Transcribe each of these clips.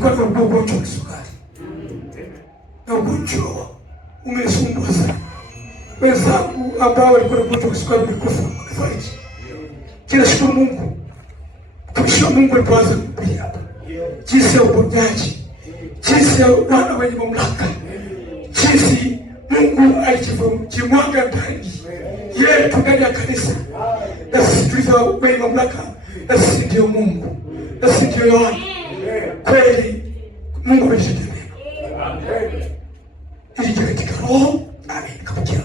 nilikuwa na ugonjwa wa kisukari, na ugonjwa umesumbua sana. Wenzangu ambao walikuwa na ugonjwa wa kisukari walikufa, wamefariki. Kila shukuru Mungu, mtumishi wa Mungu alipoanza kuhubiri hapa jinsi ya uponyaji, jinsi ya wana wenye mamlaka, jinsi Mungu alijimwaga ndani yetu ndani ya kanisa, na sisi tulivyo wenye mamlaka, na sisi ndio Mungu, na sisi ndio Yohana. Kweli Mungu ameshatenda. Ili katika roho, amen, kabisa.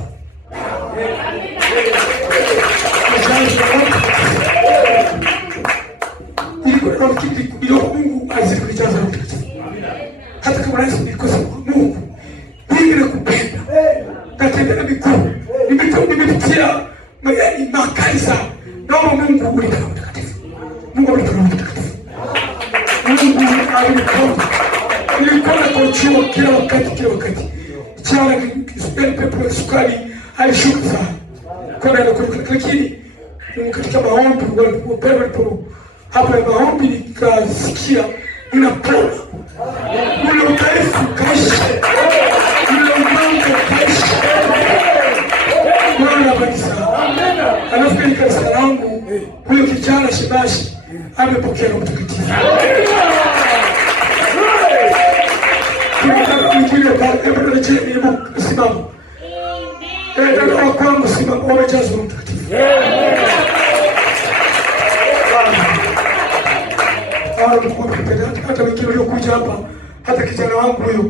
Mungu azikulijaza mtakatifu. Hata kama rais nilikosa Mungu, mimi nakupenda. Natembea miguu. Nimepitia magari makali sana. Naomba Mungu ulinde mtakatifu. Mungu ulinde mtakatifu. Mungu alikuwa. Nilikuwa nakochiwa kila wakati. Chana kisukari, pepo ya sukari alishuka sana. Lakini katika maombi walipo hapa ya maombi nikasikia ninapona. Ule udhaifu kaisha. Ule ugonjwa kaisha. Bwana kabisa. Alafu kwenye kanisa langu huyo kijana Shibashi amepokea Roho Mtakatifu. Mwingine baada ya chini ni simama. Ndio kwangu simama, wamejazwa Roho Mtakatifu. Hata wengine waliokuja hapa, hata kijana wangu huyo,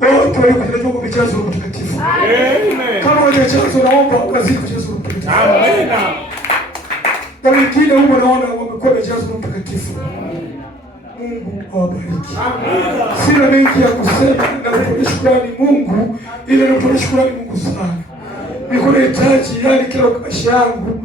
wote walikuja kwa mijazo ya mtakatifu. Kama wajajazwa, naomba wazidi kujazwa na mtakatifu. Na wengine huko naona wamekuwa wamejazwa na mtakatifu. Mungu awabariki. Sina mengi ya kusema, na kutoa shukrani Mungu, ile kutoa shukrani Mungu sana. Niko nahitaji kila maisha yangu